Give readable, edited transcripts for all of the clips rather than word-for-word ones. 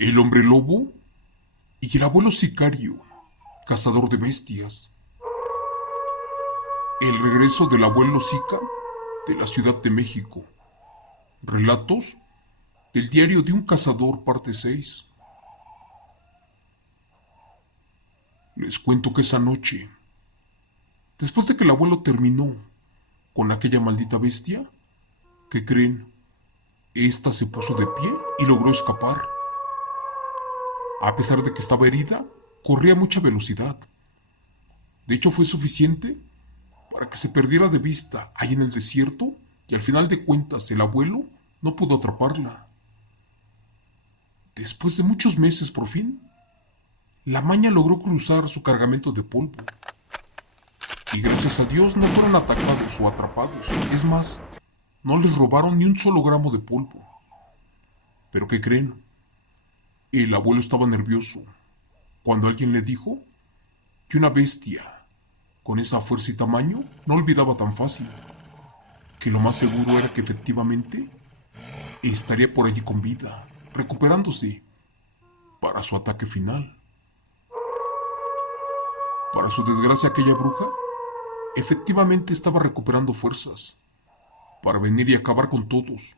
El hombre lobo y el abuelo sicario, cazador de bestias. El regreso del abuelo Sica de la Ciudad de México. Relatos del diario de un cazador, parte 6. Les cuento que esa noche, después de que el abuelo terminó con aquella maldita bestia, ¿qué creen? Esta se puso de pie y logró escapar. A pesar de que estaba herida, corría a mucha velocidad. De hecho, fue suficiente para que se perdiera de vista ahí en el desierto y al final de cuentas el abuelo no pudo atraparla. Después de muchos meses, por fin, la maña logró cruzar su cargamento de polvo. Y gracias a Dios no fueron atacados o atrapados. Es más, no les robaron ni un solo gramo de polvo. Pero ¿qué creen? El abuelo estaba nervioso cuando alguien le dijo que una bestia con esa fuerza y tamaño no olvidaba tan fácil. Que lo más seguro era que efectivamente estaría por allí con vida, recuperándose para su ataque final. Para su desgracia, aquella bruja efectivamente estaba recuperando fuerzas para venir y acabar con todos,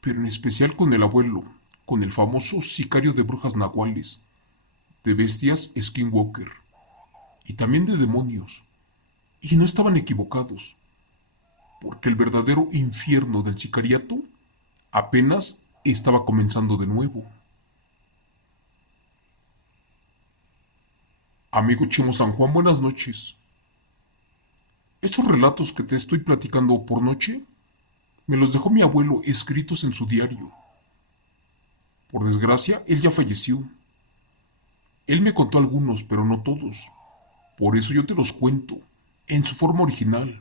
pero en especial con el abuelo, con el famoso sicario de brujas nahuales, de bestias Skinwalker y también de demonios. Y no estaban equivocados, porque el verdadero infierno del sicariato apenas estaba comenzando de nuevo. Amigo Chimo San Juan, buenas noches. Estos relatos que te estoy platicando por noche me los dejó mi abuelo escritos en su diario. Por desgracia, él ya falleció. Él me contó algunos, pero no todos. Por eso yo te los cuento, en su forma original.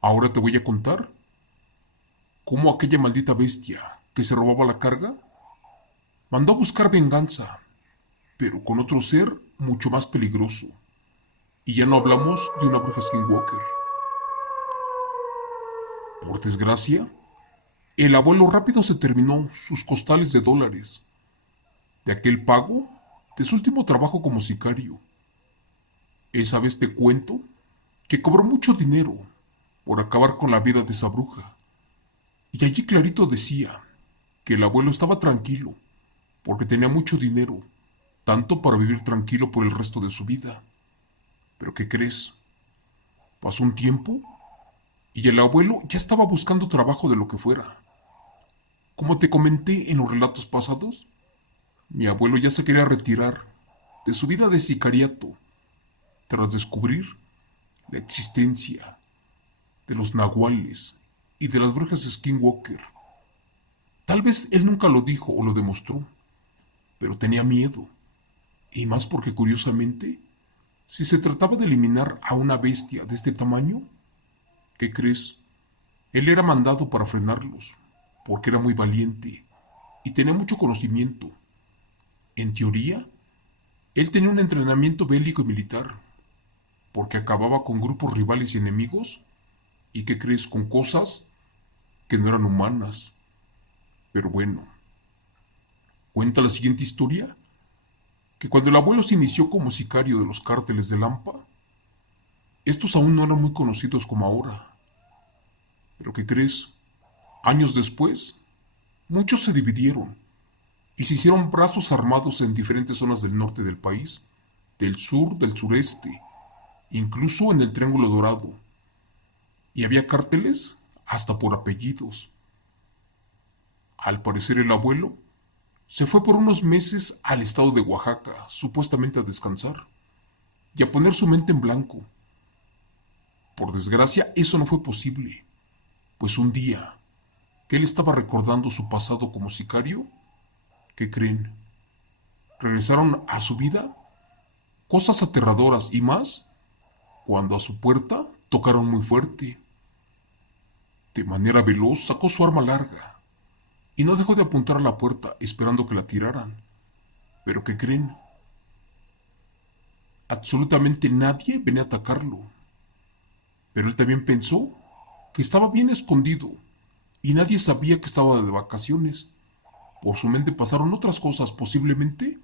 Ahora te voy a contar cómo aquella maldita bestia que se robaba la carga mandó a buscar venganza, pero con otro ser mucho más peligroso. Y ya no hablamos de una bruja skinwalker. Por desgracia, el abuelo rápido se terminó sus costales de dólares, de aquel pago de su último trabajo como sicario. Esa vez te cuento que cobró mucho dinero por acabar con la vida de esa bruja. Y allí clarito decía que el abuelo estaba tranquilo porque tenía mucho dinero, tanto para vivir tranquilo por el resto de su vida. Pero ¿qué crees? Pasó un tiempo y el abuelo ya estaba buscando trabajo de lo que fuera. Como te comenté en los relatos pasados, mi abuelo ya se quería retirar de su vida de sicariato tras descubrir la existencia de los nahuales y de las brujas Skinwalker. Tal vez él nunca lo dijo o lo demostró, pero tenía miedo, y más porque curiosamente, si se trataba de eliminar a una bestia de este tamaño, ¿qué crees? Él era mandado para frenarlos, porque era muy valiente y tenía mucho conocimiento. En teoría, él tenía un entrenamiento bélico y militar, porque acababa con grupos rivales y enemigos, y ¿qué crees? Con cosas que no eran humanas. Pero bueno, cuenta la siguiente historia, que cuando el abuelo se inició como sicario de los cárteles de Lampa, estos aún no eran muy conocidos como ahora. Pero ¿qué crees? Años después, muchos se dividieron y se hicieron brazos armados en diferentes zonas del norte del país, del sur, del sureste, incluso en el Triángulo Dorado. Y había cárteles hasta por apellidos. Al parecer el abuelo se fue por unos meses al estado de Oaxaca, supuestamente a descansar y a poner su mente en blanco. Por desgracia, eso no fue posible, pues un día que él estaba recordando su pasado como sicario, ¿qué creen? Regresaron a su vida cosas aterradoras y más cuando a su puerta tocaron muy fuerte. De manera veloz sacó su arma larga y no dejó de apuntar a la puerta esperando que la tiraran. Pero ¿qué creen? Absolutamente nadie venía a atacarlo. Pero él también pensó que estaba bien escondido y nadie sabía que estaba de vacaciones. Por su mente pasaron otras cosas, posiblemente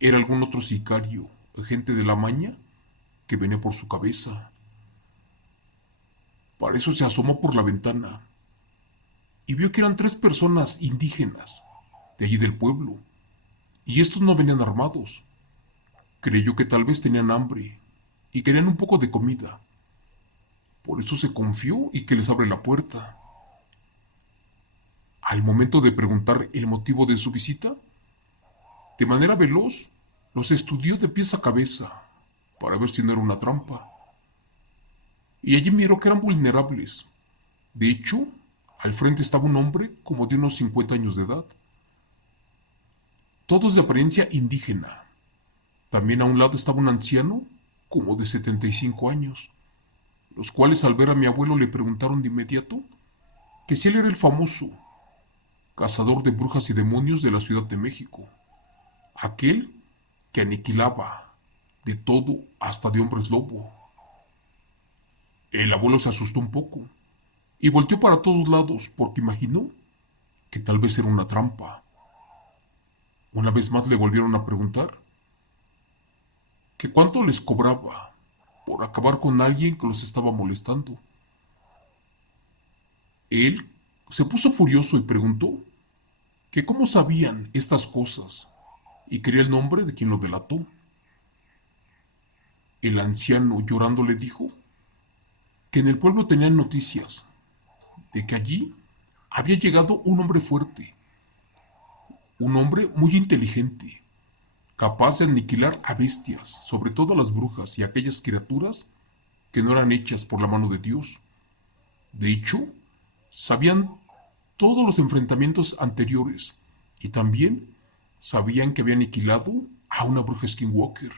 era algún otro sicario, agente de la maña, que venía por su cabeza. Para eso se asomó por la ventana y vio que eran tres personas indígenas de allí del pueblo, y estos no venían armados. Creyó que tal vez tenían hambre y querían un poco de comida. Por eso se confió y que les abre la puerta. Al momento de preguntar el motivo de su visita, de manera veloz, los estudió de pies a cabeza para ver si no era una trampa. Y allí miró que eran vulnerables. De hecho, al frente estaba un hombre como de unos 50 años de edad. Todos de apariencia indígena. También a un lado estaba un anciano como de 75 años, los cuales al ver a mi abuelo le preguntaron de inmediato que si él era el famoso cazador de brujas y demonios de la Ciudad de México, aquel que aniquilaba de todo hasta de hombres lobo. El abuelo se asustó un poco y volteó para todos lados porque imaginó que tal vez era una trampa. Una vez más le volvieron a preguntar que cuánto les cobraba por acabar con alguien que los estaba molestando. Él se puso furioso y preguntó que cómo sabían estas cosas y quería el nombre de quien lo delató. El anciano llorando le dijo que en el pueblo tenían noticias de que allí había llegado un hombre fuerte, un hombre muy inteligente, capaz de aniquilar a bestias, sobre todo a las brujas y a aquellas criaturas que no eran hechas por la mano de Dios. De hecho, sabían todos los enfrentamientos anteriores y también sabían que había aniquilado a una bruja skinwalker.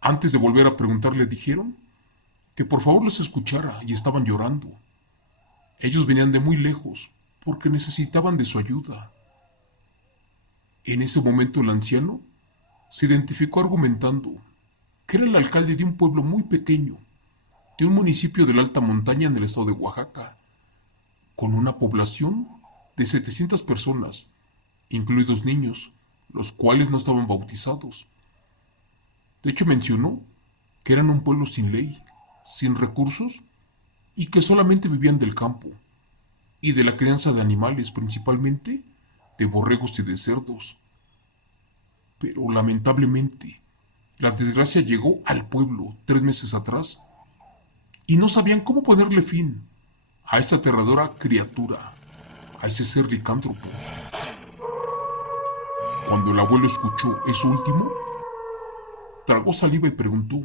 Antes de volver a preguntarle dijeron que por favor les escuchara y estaban llorando. Ellos venían de muy lejos porque necesitaban de su ayuda. En ese momento el anciano se identificó argumentando que era el alcalde de un pueblo muy pequeño, de un municipio de la alta montaña en el estado de Oaxaca, con una población de 700 personas, incluidos niños, los cuales no estaban bautizados. De hecho mencionó que eran un pueblo sin ley, sin recursos y que solamente vivían del campo y de la crianza de animales, principalmente de borregos y de cerdos. Pero lamentablemente, la desgracia llegó al pueblo 3 meses atrás y no sabían cómo ponerle fin a esa aterradora criatura, a ese ser licántropo. Cuando el abuelo escuchó eso último, tragó saliva y preguntó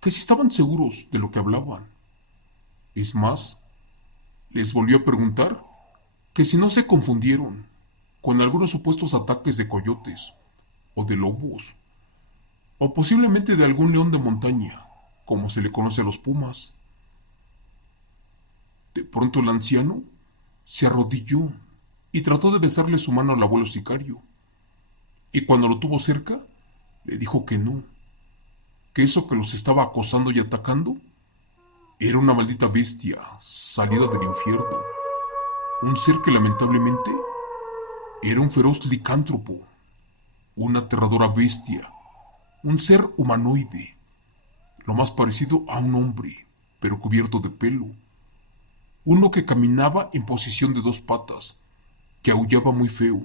que si estaban seguros de lo que hablaban. Es más, les volvió a preguntar que si no se confundieron con algunos supuestos ataques de coyotes o de lobos, o posiblemente de algún león de montaña, como se le conoce a los pumas. De pronto el anciano se arrodilló y trató de besarle su mano al abuelo sicario, y cuando lo tuvo cerca, le dijo que no, que eso que los estaba acosando y atacando era una maldita bestia salida del infierno, un ser que lamentablemente era un feroz licántropo, una aterradora bestia, un ser humanoide, lo más parecido a un hombre, pero cubierto de pelo, uno que caminaba en posición de dos patas, que aullaba muy feo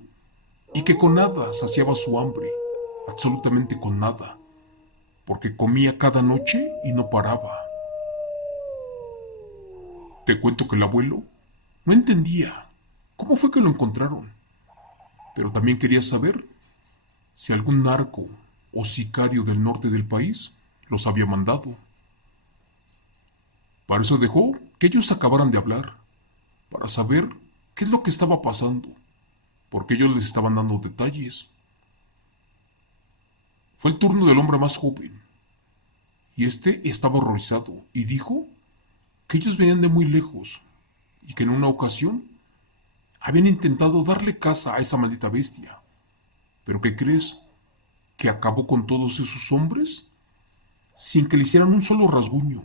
y que con nada saciaba su hambre, absolutamente con nada, porque comía cada noche y no paraba. Te cuento que el abuelo no entendía cómo fue que lo encontraron, pero también quería saber si algún narco o sicario del norte del país los había mandado. Para eso dejó que ellos acabaran de hablar, para saber qué es lo que estaba pasando, porque ellos les estaban dando detalles. Fue el turno del hombre más joven, y este estaba horrorizado y dijo que ellos venían de muy lejos y que en una ocasión habían intentado darle caza a esa maldita bestia. Pero ¿qué crees? Que acabó con todos esos hombres sin que le hicieran un solo rasguño.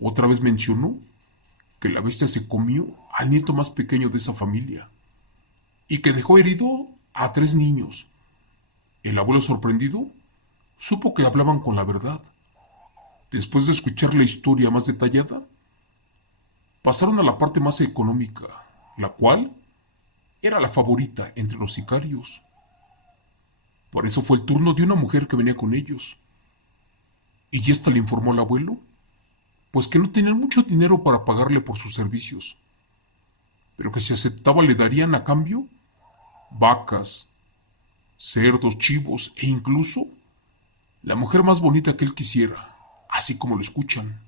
Otra vez mencionó que la bestia se comió al nieto más pequeño de esa familia y que dejó herido a 3 niños. El abuelo, sorprendido, supo que hablaban con la verdad. Después de escuchar la historia más detallada, pasaron a la parte más económica, la cual era la favorita entre los sicarios. Por eso fue el turno de una mujer que venía con ellos. Y esta le informó al abuelo, pues que no tenían mucho dinero para pagarle por sus servicios, pero que si aceptaba le darían a cambio vacas, cerdos, chivos e incluso la mujer más bonita que él quisiera, así como lo escuchan.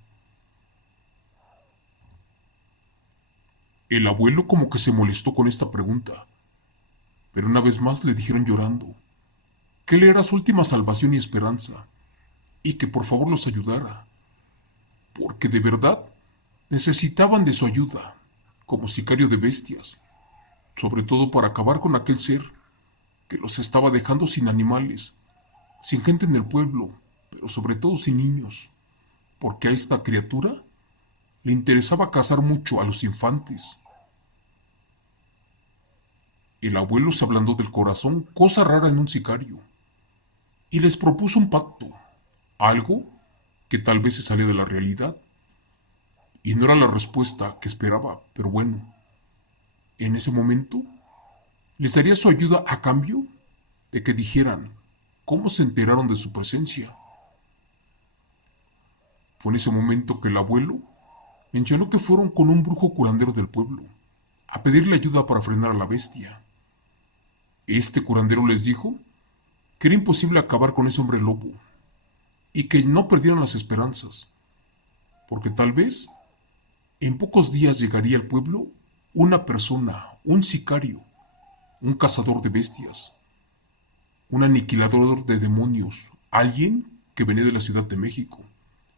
El abuelo como que se molestó con esta pregunta, pero una vez más le dijeron llorando que él era su última salvación y esperanza, y que por favor los ayudara, porque de verdad necesitaban de su ayuda, como sicario de bestias, sobre todo para acabar con aquel ser que los estaba dejando sin animales, sin gente en el pueblo, pero sobre todo sin niños, porque a esta criatura le interesaba cazar mucho a los infantes. El abuelo se ablandó del corazón, cosa rara en un sicario, y les propuso un pacto, algo que tal vez se salía de la realidad, y no era la respuesta que esperaba, pero bueno, en ese momento les daría su ayuda a cambio de que dijeran cómo se enteraron de su presencia. Fue en ese momento que el abuelo mencionó que fueron con un brujo curandero del pueblo a pedirle ayuda para frenar a la bestia. Este curandero les dijo que era imposible acabar con ese hombre lobo y que no perdieran las esperanzas, porque tal vez en pocos días llegaría al pueblo una persona, un sicario, un cazador de bestias, un aniquilador de demonios, alguien que venía de la Ciudad de México.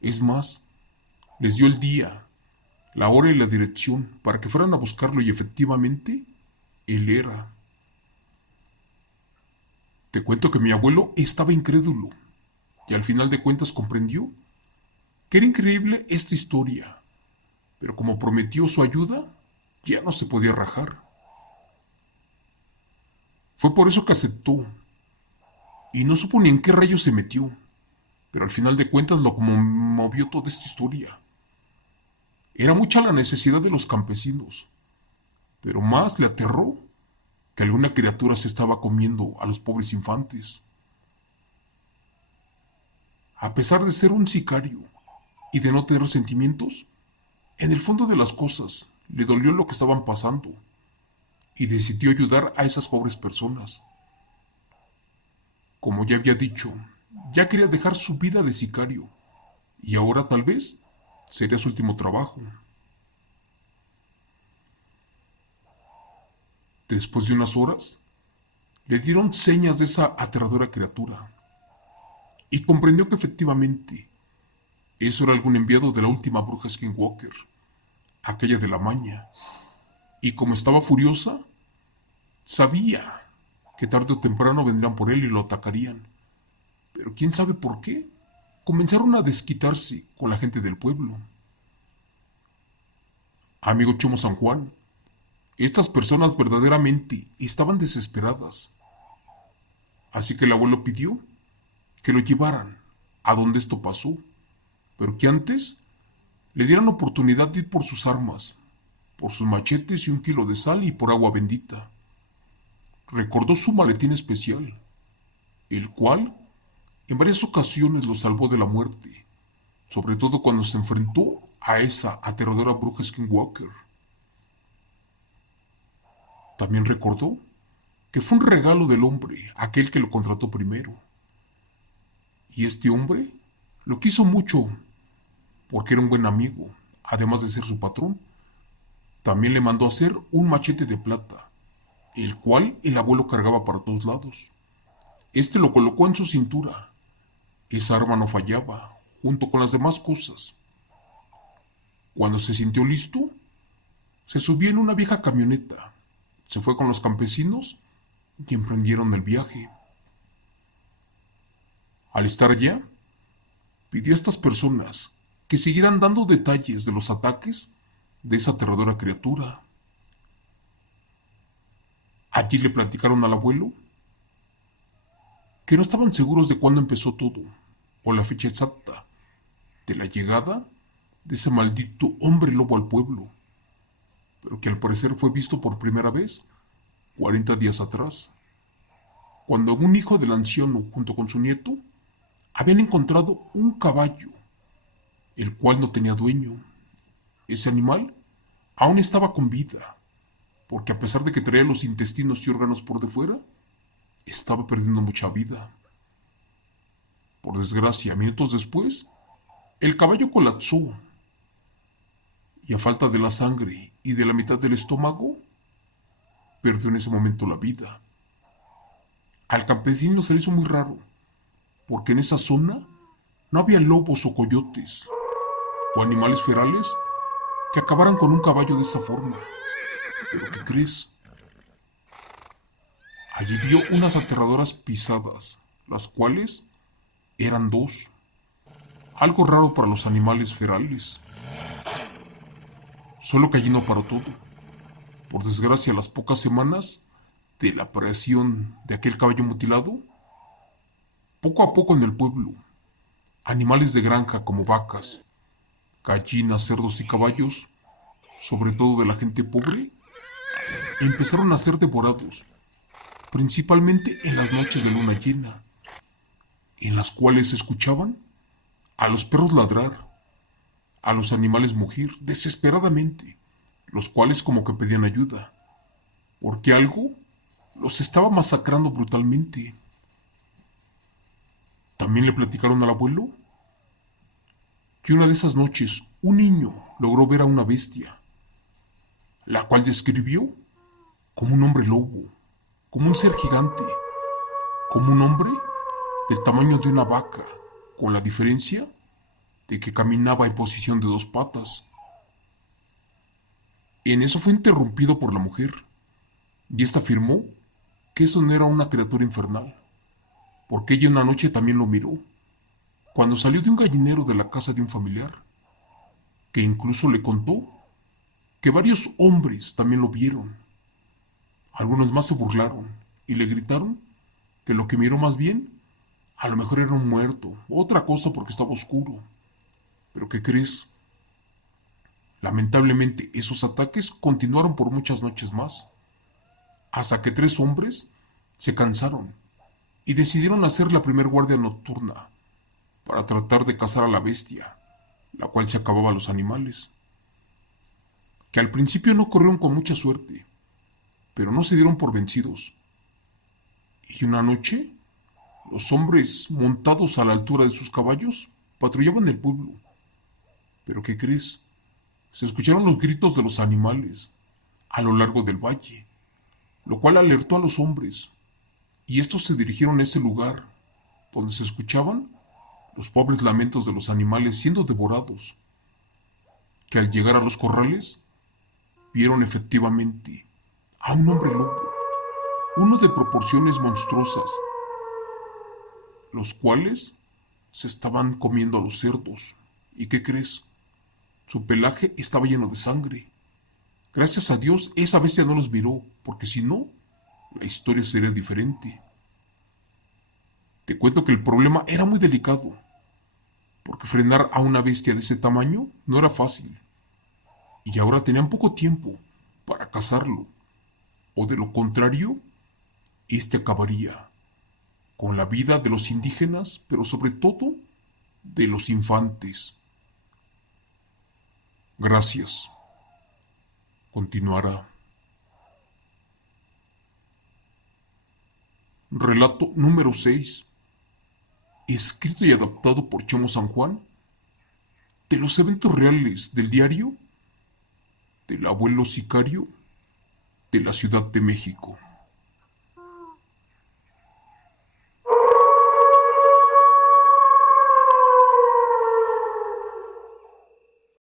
Es más, les dio el día, la hora y la dirección para que fueran a buscarlo y efectivamente, él era. Te cuento que mi abuelo estaba incrédulo y al final de cuentas comprendió que era increíble esta historia, pero como prometió su ayuda, ya no se podía rajar. Fue por eso que aceptó y no supo ni en qué rayos se metió, pero al final de cuentas lo conmovió toda esta historia. Era mucha la necesidad de los campesinos, pero más le aterró que alguna criatura se estaba comiendo a los pobres infantes. A pesar de ser un sicario y de no tener sentimientos, en el fondo de las cosas le dolió lo que estaban pasando y decidió ayudar a esas pobres personas. Como ya había dicho, ya quería dejar su vida de sicario y ahora tal vez sería su último trabajo. Después de unas horas, le dieron señas de esa aterradora criatura y comprendió que efectivamente eso era algún enviado de la última bruja Skinwalker, aquella de la maña, y como estaba furiosa, sabía que tarde o temprano vendrían por él y lo atacarían. Pero quién sabe por qué, comenzaron a desquitarse con la gente del pueblo. Amigo Chomo San Juan, estas personas verdaderamente estaban desesperadas. Así que el abuelo pidió que lo llevaran a donde esto pasó, pero que antes le dieran oportunidad de ir por sus armas, por sus machetes y 1 kilo de sal y por agua bendita. Recordó su maletín especial, el cual en varias ocasiones lo salvó de la muerte, sobre todo cuando se enfrentó a esa aterradora bruja Skinwalker. También recordó que fue un regalo del hombre, aquel que lo contrató primero. Y este hombre lo quiso mucho porque era un buen amigo, además de ser su patrón. También le mandó hacer un machete de plata, el cual el abuelo cargaba para todos lados. Este lo colocó en su cintura. Esa arma no fallaba, junto con las demás cosas. Cuando se sintió listo, se subió en una vieja camioneta, se fue con los campesinos y emprendieron el viaje. Al estar allá, pidió a estas personas que siguieran dando detalles de los ataques de esa aterradora criatura. Allí le platicaron al abuelo que no estaban seguros de cuándo empezó todo, o la fecha exacta de la llegada de ese maldito hombre lobo al pueblo, pero que al parecer fue visto por primera vez 40 días atrás, cuando un hijo del anciano junto con su nieto habían encontrado un caballo, el cual no tenía dueño. Ese animal aún estaba con vida, porque a pesar de que traía los intestinos y órganos por de fuera, estaba perdiendo mucha vida. Por desgracia, minutos después, el caballo colapsó y a falta de la sangre y de la mitad del estómago, perdió en ese momento la vida. Al campesino se le hizo muy raro, porque en esa zona no había lobos o coyotes o animales ferales que acabaran con un caballo de esa forma. ¿Pero qué crees? Allí vio unas aterradoras pisadas, las cuales eran dos, algo raro para los animales ferales. Solo que allí no paró todo. Por desgracia, a las pocas semanas de la aparición de aquel caballo mutilado, poco a poco en el pueblo, animales de granja como vacas, gallinas, cerdos y caballos, sobre todo de la gente pobre, empezaron a ser devorados, principalmente en las noches de luna llena, en las cuales se escuchaban a los perros ladrar, a los animales mugir desesperadamente, los cuales como que pedían ayuda, porque algo los estaba masacrando brutalmente. También le platicaron al abuelo que una de esas noches un niño logró ver a una bestia, la cual describió como un hombre lobo, como un ser gigante, como un hombre del tamaño de una vaca, con la diferencia de que caminaba en posición de dos patas. En eso fue interrumpido por la mujer, y ésta afirmó que eso no era una criatura infernal, porque ella una noche también lo miró, cuando salió de un gallinero de la casa de un familiar, que incluso le contó que varios hombres también lo vieron. Algunos más se burlaron y le gritaron que lo que miró más bien a lo mejor era un muerto, otra cosa porque estaba oscuro. Pero ¿qué crees? Lamentablemente esos ataques continuaron por muchas noches más, hasta que tres hombres se cansaron y decidieron hacer la primer guardia nocturna para tratar de cazar a la bestia, la cual se acababa a los animales, que al principio no corrieron con mucha suerte, pero no se dieron por vencidos. Y una noche, los hombres montados a la altura de sus caballos patrullaban el pueblo. ¿Pero qué crees? Se escucharon los gritos de los animales a lo largo del valle, lo cual alertó a los hombres, y estos se dirigieron a ese lugar, donde se escuchaban los pobres lamentos de los animales siendo devorados, que al llegar a los corrales, vieron efectivamente a un hombre lobo, uno de proporciones monstruosas, los cuales se estaban comiendo a los cerdos. ¿Y qué crees? Su pelaje estaba lleno de sangre. Gracias a Dios, esa bestia no los miró, porque si no, la historia sería diferente. Te cuento que el problema era muy delicado, porque frenar a una bestia de ese tamaño no era fácil, y ahora tenían poco tiempo para cazarlo, o de lo contrario, este acabaría con la vida de los indígenas, pero sobre todo de los infantes. Gracias. Continuará. Relato número 6. Escrito y adaptado por Chemo San Juan, de los eventos reales del diario del abuelo sicario de la Ciudad de México.